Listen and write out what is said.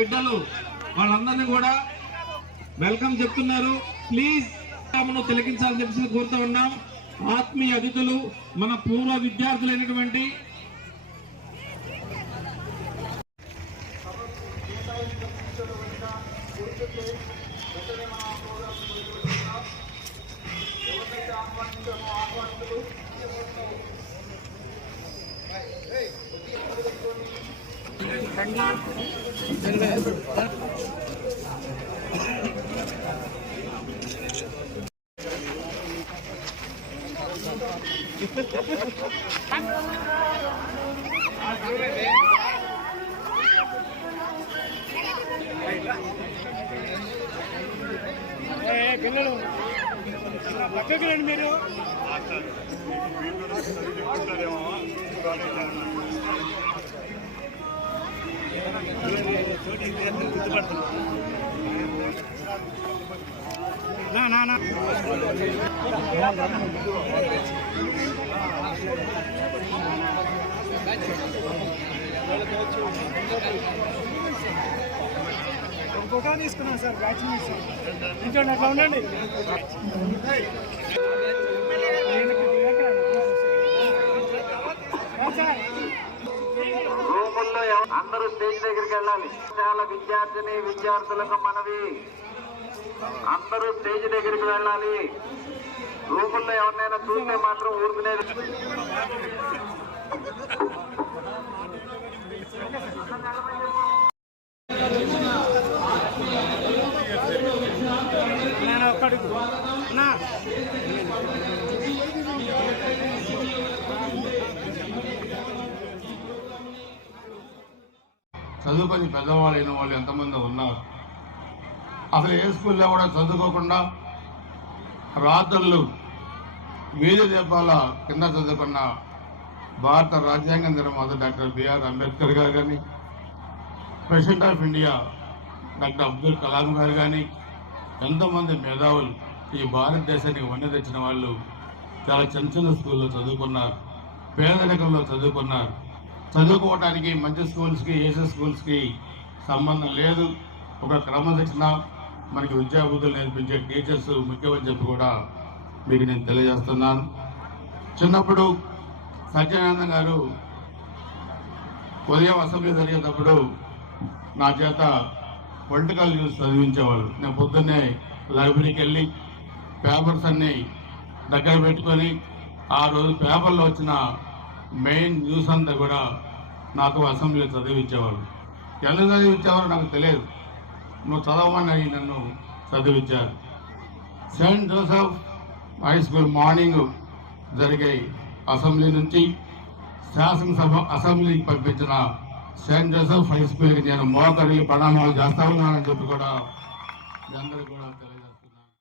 బిడ్డలు వాళ్ళందరినీ కూడా వెల్కమ్ చెప్తున్నారు. ప్లీజ్ తిలకించాలని చెప్పి కోరుతూ ఉన్నాం. ఆత్మీయ అతిథులు మన పూర్వ విద్యార్థులైనటువంటి పిల్లలు పక్కకి రండి మీరు. ఫోటో తీసుకున్నాం సార్. బ్యాచ్ ఇంకోండి అట్లా ఉండండి. రూముల్లో అందరూ స్టేజ్ దగ్గరికి వెళ్ళాలి. చాలా విద్యార్థులకు మనవి, అందరూ స్టేజ్ దగ్గరికి వెళ్ళాలి. రూముల్లో ఎవరినైనా చూస్తే మాత్రం ఊరుకునేది. చదువుకొని పెద్దవాళ్ళైన వాళ్ళు ఎంతమంది ఉన్నారు? అసలు ఏ స్కూల్లో కూడా చదువుకోకుండా రాత్రులు వీధి దీపాల కింద చదువుకున్న భారత రాజ్యాంగ నిర్మాత డాక్టర్ బిఆర్ అంబేద్కర్ గారు కానీ, president of India doctor Abdul Kalam గారు కానీ, ఎంతోమంది మేధావులు ఈ భారతదేశానికి వన్నె తెచ్చిన వాళ్ళు చాలా చిన్న చిన్న స్కూల్లో చదువుకున్నారు, పేదరికంలో చదువుకున్నారు. చదువుకోవడానికి మంచి స్కూల్స్కి, ఏసీ స్కూల్స్కి సంబంధం లేదు. ఒక క్రమశిక్షణ మనకి విద్యాబుద్ధులు నేర్పించే టీచర్స్ ముఖ్యమని చెప్పి కూడా మీకు నేను తెలియజేస్తున్నాను. చిన్నప్పుడు సత్యానంద గారు ఉదయం అసెంబ్లీ జరిగేటప్పుడు నా చేత పొలిటికల్ న్యూస్ చదివించేవాళ్ళు. నేను పొద్దున్నే లైబ్రరీకి వెళ్ళి పేపర్స్ అన్నీ దగ్గర పెట్టుకొని ఆ రోజు పేపర్లో వచ్చిన మెయిన్ న్యూస్ అంతా కూడా నాకు అసెంబ్లీలో చదివించేవాళ్ళు. ఎందుకు చదివించేవారు నాకు తెలియదు. నువ్వు చదవమని నన్ను చదివించారు. Saint Joseph high school morning జరిగే అసెంబ్లీ నుంచి శాసనసభ అసెంబ్లీకి పంపించిన సెయింట్ జోసెఫ్ హై స్కూల్కి నేను మోకరి ప్రణామాలు చేస్తా ఉన్నానని చెప్పి కూడా మీ అందరికీ కూడా తెలియజేస్తున్నాను.